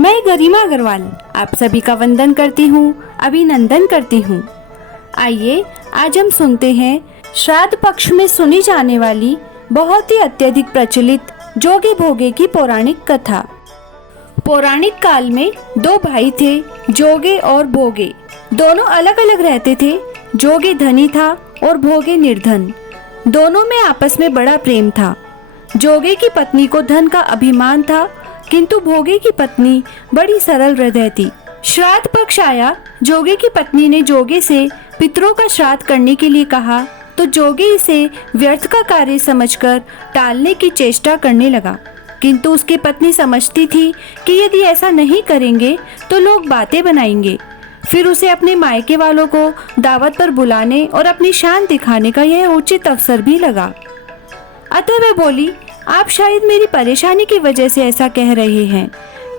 मैं गरिमा अग्रवाल आप सभी का वंदन करती हूँ, अभिनंदन करती हूँ। आइए आज हम सुनते हैं श्राद्ध पक्ष में सुनी जाने वाली बहुत ही अत्यधिक प्रचलित जोगे भोगे की पौराणिक कथा। पौराणिक काल में दो भाई थे, जोगे और भोगे। दोनों अलग अलग रहते थे। जोगे धनी था और भोगे निर्धन। दोनों में आपस में बड़ा प्रेम था। जोगे की पत्नी को धन का अभिमान था, किंतु भोगे की पत्नी बड़ी सरल हृदय थी। श्राद्ध पक्ष आया। जोगे की पत्नी ने जोगे से पितरों का श्राद्ध करने के लिए कहा तो जोगे इसे व्यर्थ का कार्य समझकर टालने की चेष्टा करने लगा, किंतु उसकी पत्नी समझती थी कि यदि ऐसा नहीं करेंगे तो लोग बातें बनाएंगे। फिर उसे अपने मायके वालों को दावत पर बुलाने और अपनी शान दिखाने का यह उचित अवसर भी लगा। अतः वह बोली, आप शायद मेरी परेशानी की वजह से ऐसा कह रहे हैं,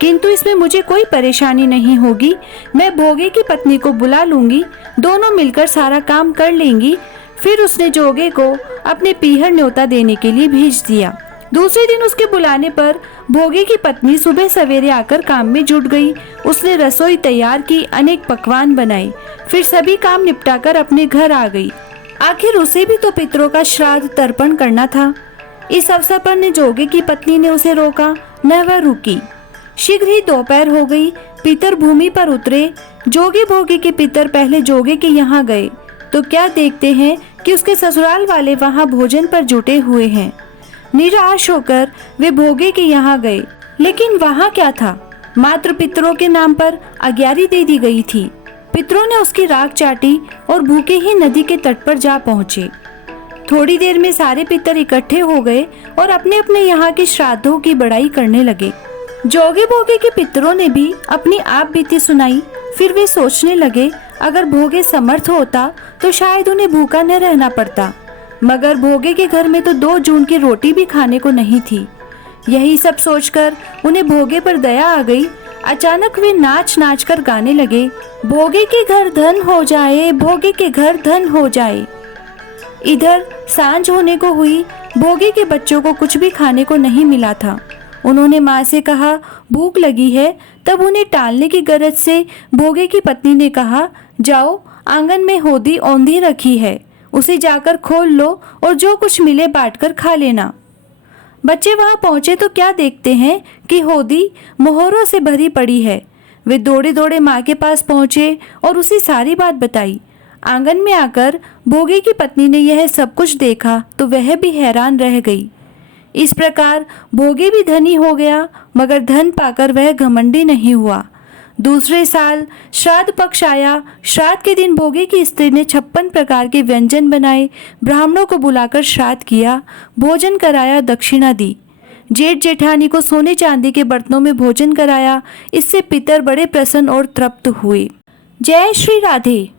किंतु इसमें मुझे कोई परेशानी नहीं होगी। मैं भोगे की पत्नी को बुला लूंगी, दोनों मिलकर सारा काम कर लेंगी। फिर उसने जोगे को अपने पीहर न्योता देने के लिए भेज दिया। दूसरे दिन उसके बुलाने पर भोगे की पत्नी सुबह सवेरे आकर काम में जुट गई। उसने रसोई तैयार की, अनेक पकवान बनाए, फिर सभी काम निपटाकर अपने घर आ गई। आखिर उसे भी तो पितरों का श्राद्ध तर्पण करना था। इस अवसर पर न जोगे की पत्नी ने उसे रोका, न वह रुकी। शीघ्र ही दोपहर हो गई। पितर भूमि पर उतरे। जोगे भोगे के पितर पहले जोगे के यहाँ गए तो क्या देखते हैं कि उसके ससुराल वाले वहाँ भोजन पर जुटे हुए हैं। निराश होकर वे भोगे के यहाँ गए, लेकिन वहाँ क्या था, मात्र पितरों के नाम पर अग्यारी दे दी गई थी। पितरों ने उसकी राख चाटी और भूखे ही नदी के तट पर जा पहुँचे। थोड़ी देर में सारे पितर इकट्ठे हो गए और अपने अपने यहाँ के श्राद्धों की बड़ाई करने लगे। जोगे भोगे के पितरों ने भी अपनी आप बीती सुनाई। फिर वे सोचने लगे, अगर भोगे समर्थ होता तो शायद उन्हें भूखा न रहना पड़ता, मगर भोगे के घर में तो 2 जून की रोटी भी खाने को नहीं थी। यही सब सोचकर उन्हें भोगे पर दया आ गई। अचानक वे नाच नाच कर गाने लगे, भोगे के घर धन हो जाए, भोगे के घर धन हो जाए। इधर सांझ होने को हुई। भोगे के बच्चों को कुछ भी खाने को नहीं मिला था। उन्होंने माँ से कहा, भूख लगी है। तब उन्हें टालने की गरज से भोगे की पत्नी ने कहा, जाओ, आंगन में होदी औंधी रखी है, उसे जाकर खोल लो और जो कुछ मिले बांटकर खा लेना। बच्चे वहां पहुंचे तो क्या देखते हैं कि होदी मोहरों से भरी पड़ी है। वे दौड़े दौड़े माँ के पास पहुंचे और उसे सारी बात बताई। आंगन में आकर भोगे की पत्नी ने यह सब कुछ देखा तो वह भी हैरान रह गई। इस प्रकार भोगे भी धनी हो गया, मगर धन पाकर वह घमंडी नहीं हुआ। दूसरे साल श्राद्ध पक्ष आया। श्राद्ध के दिन भोगे की स्त्री ने 56 प्रकार के व्यंजन बनाए, ब्राह्मणों को बुलाकर श्राद्ध किया, भोजन कराया, दक्षिणा दी। जेठ जेठानी को सोने चांदी के बर्तनों में भोजन कराया। इससे पितर बड़े प्रसन्न और तृप्त हुए। जय श्री राधे।